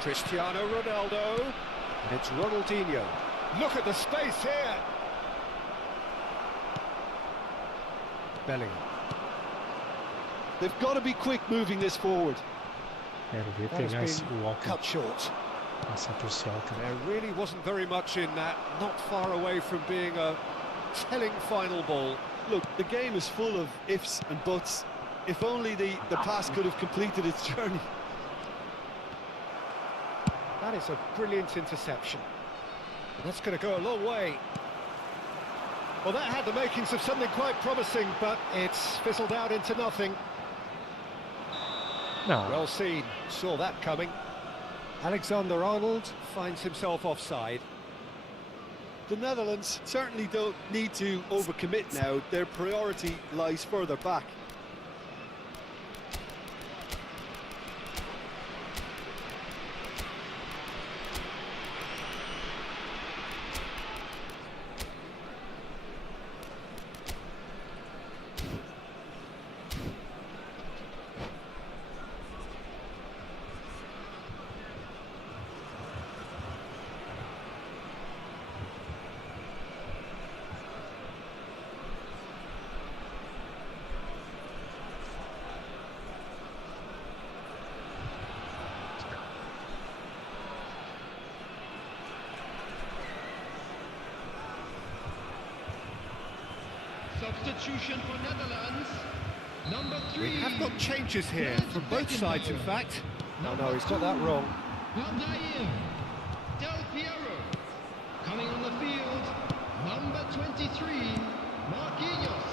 Cristiano Ronaldo. And it's Ronaldinho. Look at the space here. Bellingham. They've got to be quick moving this forward. Quero ver That has pegar esse been Walker cut short. nessa torcida. There really wasn't very much in that. Not far away from being a telling final ball. Look, the game is full of ifs and buts. If only the pass could have completed its journey. That is a brilliant interception. That's going to go a long way. Well, that had the makings of something quite promising, but it's fizzled out into nothing. Não, Well seen, saw that coming. Alexander-Arnold finds himself offside. The Netherlands certainly don't need to overcommit now. Their priority lies further back. Substitution for Netherlands. Number 3. We have got changes here from both sides, in fact. No, he's got that wrong. Valdair. Del Piero. Coming on the field. Number 23. Marquinhos.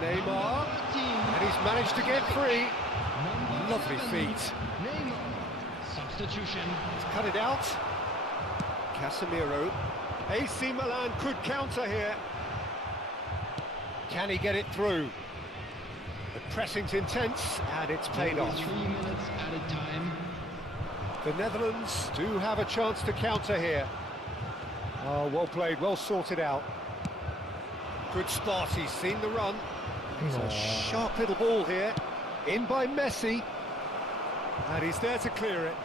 Neymar. Number 13. And he's managed to get free. Number Lovely 7. feet. Neymar. Substitution. He's cut it out. Casemiro. AC Milan could counter here. Can he get it through? The pressing's intense, and it's paid off. 3 minutes added time. The Netherlands do have a chance to counter here. Oh, well played, well sorted out. Good spot, he's seen the run. It's a sharp little ball here. In by Messi. And he's there to clear it.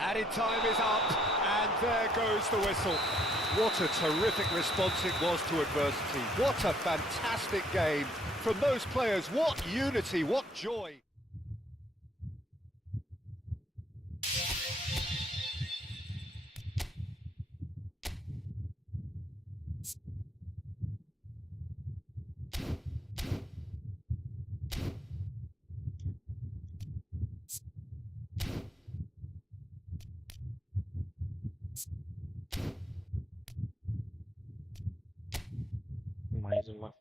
Added time is up, and there goes the whistle. What a terrific response it was to adversity. What a fantastic game from those players. What unity, what joy. mais uma.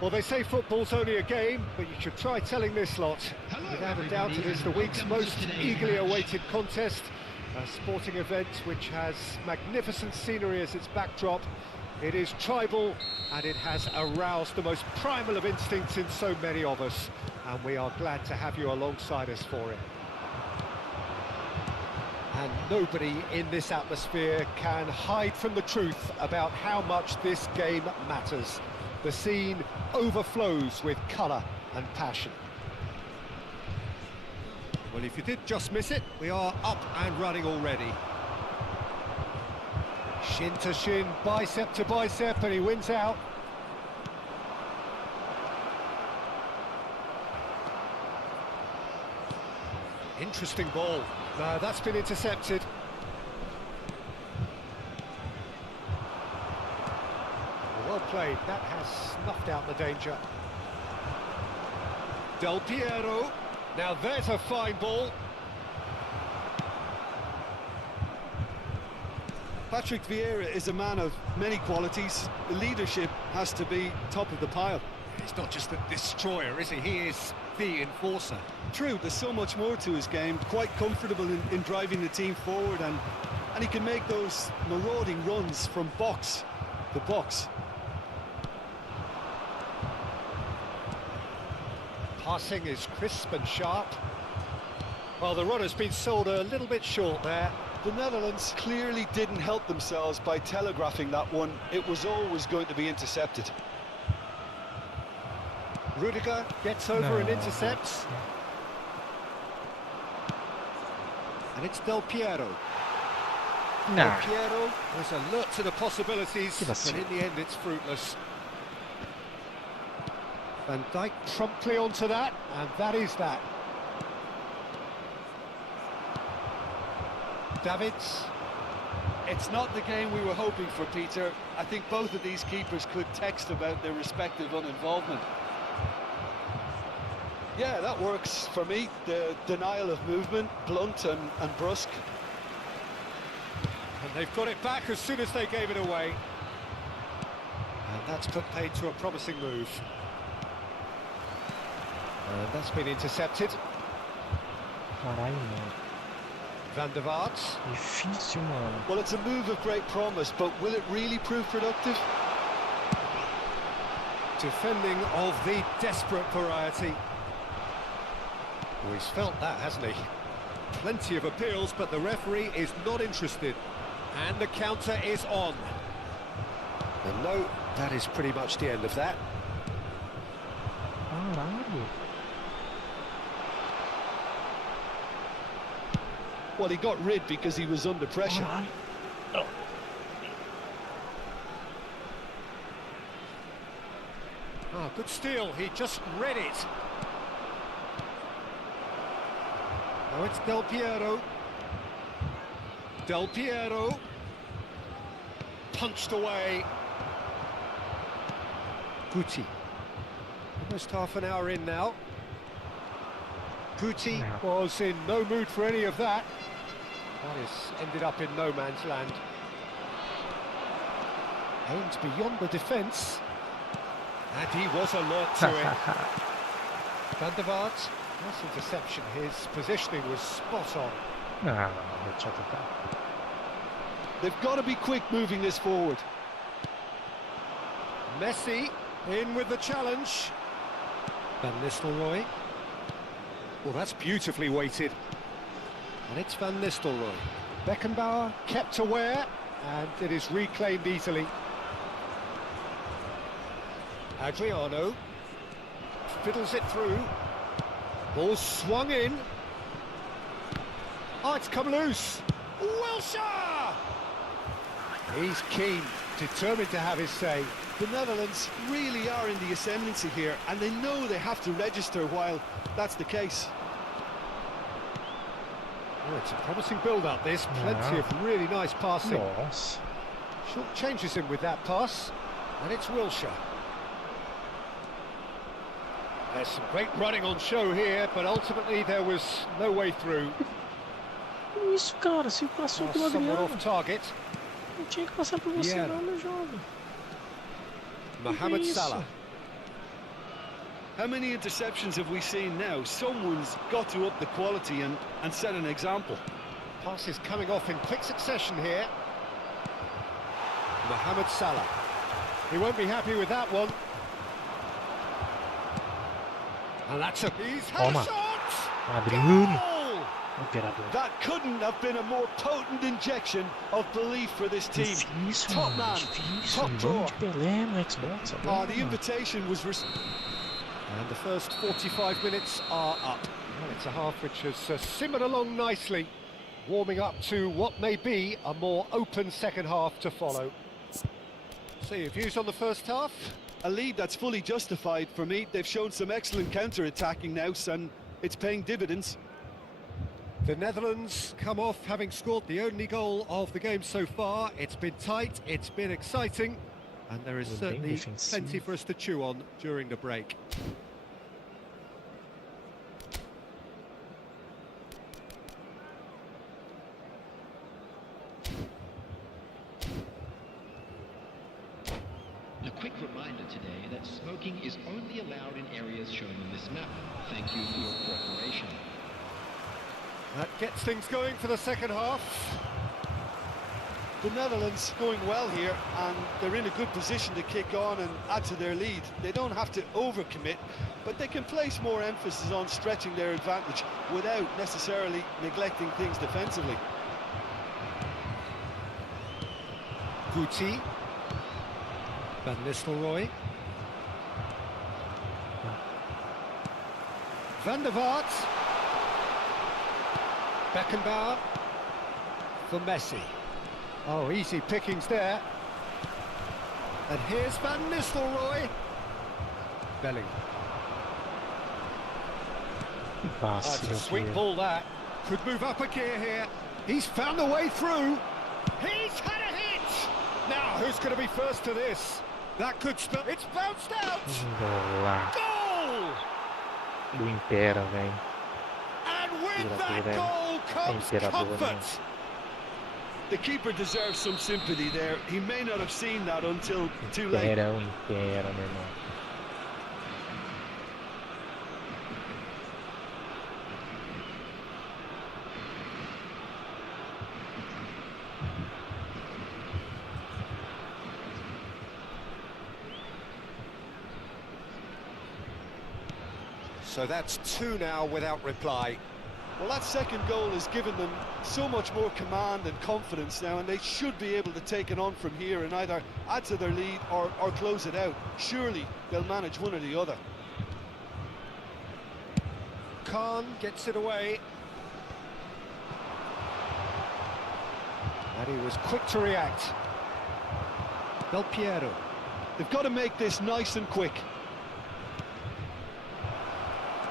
Well, they say football's only a game, but you should try telling this lot. Without a doubt, it is the week's most eagerly awaited contest. A sporting event which has magnificent scenery as its backdrop. It is tribal, and it has aroused the most primal of instincts in so many of us. And we are glad to have you alongside us for it. And nobody in this atmosphere can hide from the truth about how much this game matters. The scene overflows with colour and passion. Well, if you did just miss it, we are up and running already. Shin to shin, bicep to bicep, and he wins out. Interesting ball. No, that's been intercepted. Well played, that has snuffed out the danger. Del Piero, now there's a fine ball. Patrick Vieira is a man of many qualities. The leadership has to be top of the pile. He's not just a destroyer, is he? He is the enforcer. True, there's so much more to his game. Quite comfortable in driving the team forward, and he can make those marauding runs from box to box. Passing is crisp and sharp. Well, the run has been sold a little bit short there. The Netherlands clearly didn't help themselves by telegraphing that one. It was always going to be intercepted. Rudiger gets over and intercepts. And it's Del Piero. Del Piero was alert to the possibilities, but in the end it's fruitless. Van Dijk promptly onto that, and that is that. Davids. It's not the game we were hoping for, Peter. I think both of these keepers could text about their respective uninvolvement. Yeah, that works for me. The denial of movement, blunt and brusque. And they've got it back as soon as they gave it away. And that's put paid to a promising move. And that's been intercepted. Caralho, mano. Van der Vaart. Difícil, mano. Well, it's a move of great promise, but will it really prove productive? Defending of the desperate variety. Well, he's felt that, hasn't he? Plenty of appeals, but the referee is not interested. And the counter is on. And no, that is pretty much the end of that. Caralho. Well, he got rid because he was under pressure. Oh, good steal. He just read it. Now it's Del Piero. Del Piero. Punched away. Guti. Almost half an hour in now. Guti was in no mood for any of that. That has ended up in no man's land. Aimed beyond the defence. And he was alert to it. Van der Vaart. Nice interception. His positioning was spot on. They've got to be quick moving this forward. Messi in with the challenge. Van Nistelrooy. Well, that's beautifully weighted. And it's Van Nistelrooy. Beckenbauer kept aware, and it is reclaimed easily. Adriano fiddles it through. Ball swung in. Oh, it's come loose. Wilshere! He's keen, determined to have his say. The Netherlands really are in the ascendancy here, and they know they have to register while that's the case. Oh, it's a promising build-up, this. Plenty of really nice passing. Nossa. Short changes him with that pass, and it's Wilshere. There's some great running on show here, but ultimately there was no way through. Isso, cara, se passou pelo Somewhat Adriano. off target. Não tinha que passar por você não, meu jovem. Mohamed isso? Salah. How many interceptions have we seen now? Someone's got to up the quality and set an example. Passes coming off in quick succession here. Mohamed Salah. He won't be happy with that one. And that's a... He's had Toma. a shot! Adriano. Goal! Operador. That couldn't have been a more potent injection of belief for this team. Difícil, Top mano. man, Difícil. top Um drawer. bando de Pelé no Xbox Oh, agora, the mano. invitation was... And the first 45 minutes are up. Well, it's a half which has simmered along nicely, warming up to what may be a more open second half to follow. So your views on the first half? A lead that's fully justified for me. They've shown some excellent counter-attacking now, and it's paying dividends. The Netherlands come off having scored the only goal of the game so far. It's been tight, it's been exciting, and there is Bem certainly defensivo. plenty for us to chew on during the break. A quick reminder today that smoking is only allowed in areas shown on this map. Thank you for your cooperation. That gets things going for the second half. The Netherlands going well here, and they're in a good position to kick on and add to their lead. They don't have to overcommit, but they can place more emphasis on stretching their advantage without necessarily neglecting things defensively. Guti. Van Nistelrooy. Van der Vaart. Beckenbauer. For Messi. Oh, easy pickings there. And here's Van Nistelrooy. Bellingham. Passe, That's a meu sweet querido. ball that. Could move up a gear here. He's found a way through. He's had a hit. Now, who's going to be first to this? That could spell. It's bounced out. Golaço Goal! do Impera, velho. And with that Imperador, goal comes Imperador, comfort. The keeper deserves some sympathy there. He may not have seen that until too late. Imperão, Impera, meu irmão. So that's two now without reply. Well, that second goal has given them so much more command and confidence now, and they should be able to take it on from here and either add to their lead or close it out. Surely they'll manage one or the other. Khan gets it away. And he was quick to react. Del Piero. They've got to make this nice and quick.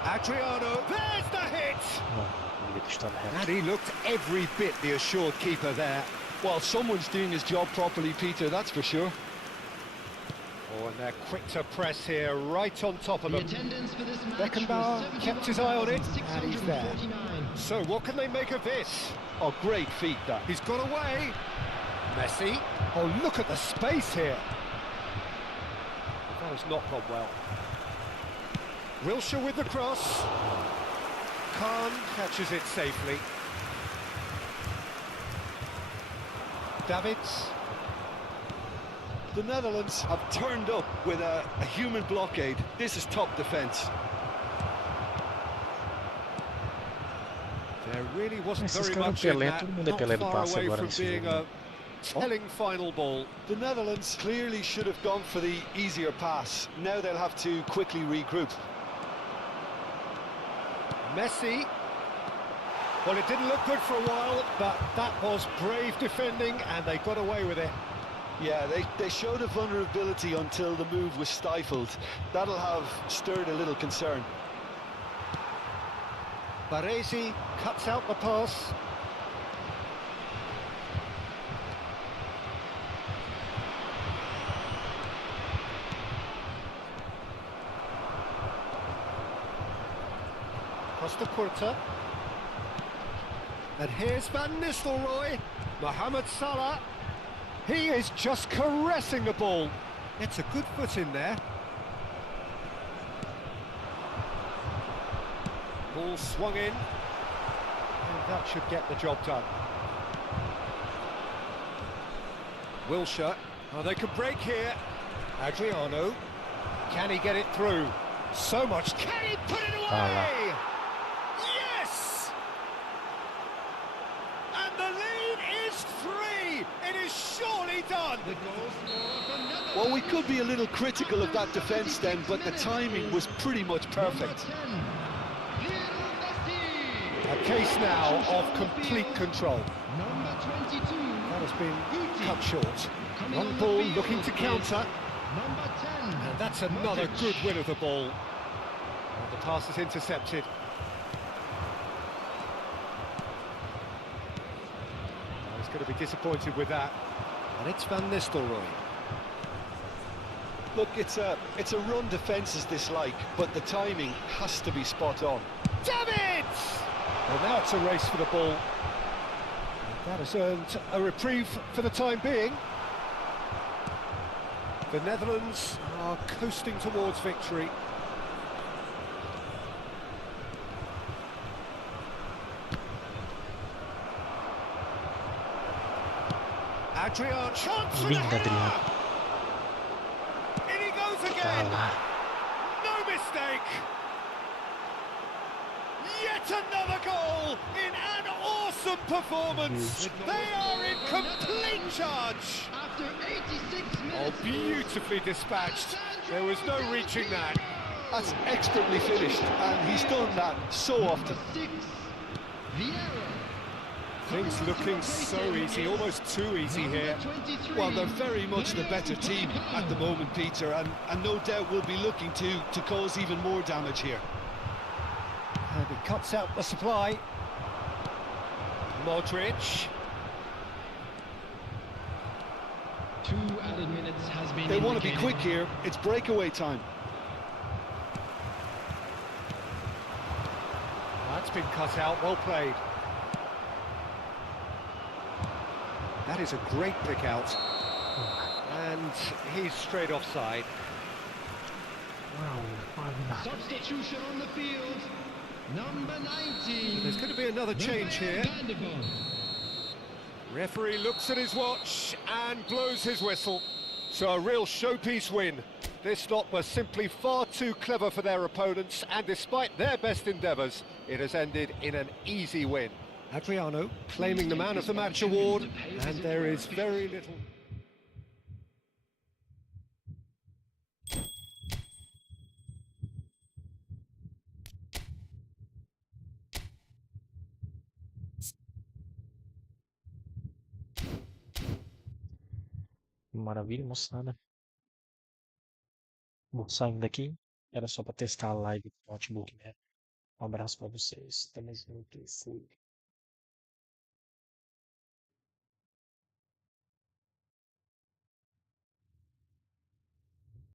Adriano. There's the hit! Não, devia ter estado reto. And he looked every bit the assured keeper there. Well, someone's doing his job properly, Peter, that's for sure. Oh, and they're quick to press here, right on top of The them. attendance for this match Beckenbauer was kept his eye on it, and he's there. 71,649. So what can they make of this? Oh, great feat, that. He's got away. Messi. Oh, look at the space here. That has not gone well. Wilshere with the cross. Khan catches it safely. Davids. The Netherlands have turned up with a human blockade. This is top defence. There really wasn't Esses very caras much in Pelé, that. todo mundo é Not Pelé do far passe away agora from nesse being jogo. a telling final ball. The Netherlands clearly should have gone for the easier pass. Now they'll have to quickly regroup. Messi. Well, it didn't look good for a while, but that was brave defending, and they got away with it. Yeah, they showed a vulnerability until the move was stifled. That'll have stirred a little concern. Baresi cuts out the pass. Costa Curta. And here's Van Nistelrooy. Mohamed Salah. He is just caressing the ball. It's a good foot in there. Ball swung in. And that should get the job done. Wilshere. Oh, they could break here. Adriano. Can he get it through? So much. Can he put it away? Yes! And the lead is 3. It is surely done. Well, we could be a little critical of that defence then, but the timing was pretty much perfect. A case now of complete control. That has been cut short. Long ball looking to counter. And that's another good win of the ball. And the pass is intercepted. He's going to be disappointed with that. And it's Van Nistelrooy. Look, it's a run defence is this like, but the timing has to be spot on. Damn it! Well, now it's a race for the ball. And that has earned a reprieve for the time being. The Netherlands are coasting towards victory. Adrian, chance for the header! In he goes again! No mistake! Yet another goal in an awesome performance! They are in complete charge! After 86 minutes. Oh, beautifully dispatched. There was no reaching that. That's expertly finished, and he's done that so often. 6. Vieira. Things looking so easy, almost too easy here. Well, they're very much the better team at the moment, Peter, and no doubt will be looking to cause even more damage here. And he cuts out the supply. Modric. 2 added minutes has been They want to be indicated. quick here. It's breakaway time. That's been cut out, well played. That is a great pick out. And he's straight offside. Substitution on the field. Number 19. There's going to be another change here. Referee looks at his watch and blows his whistle. So a real showpiece win. This lot was simply far too clever for their opponents, and despite their best endeavours, it has ended in an easy win. Adriano claiming the Man of the Match award, and there is very little... Maravilha, moçada. Vou saindo daqui. Era só para testar a live do notebook, né? Um abraço para vocês. Tamo junto. Fui.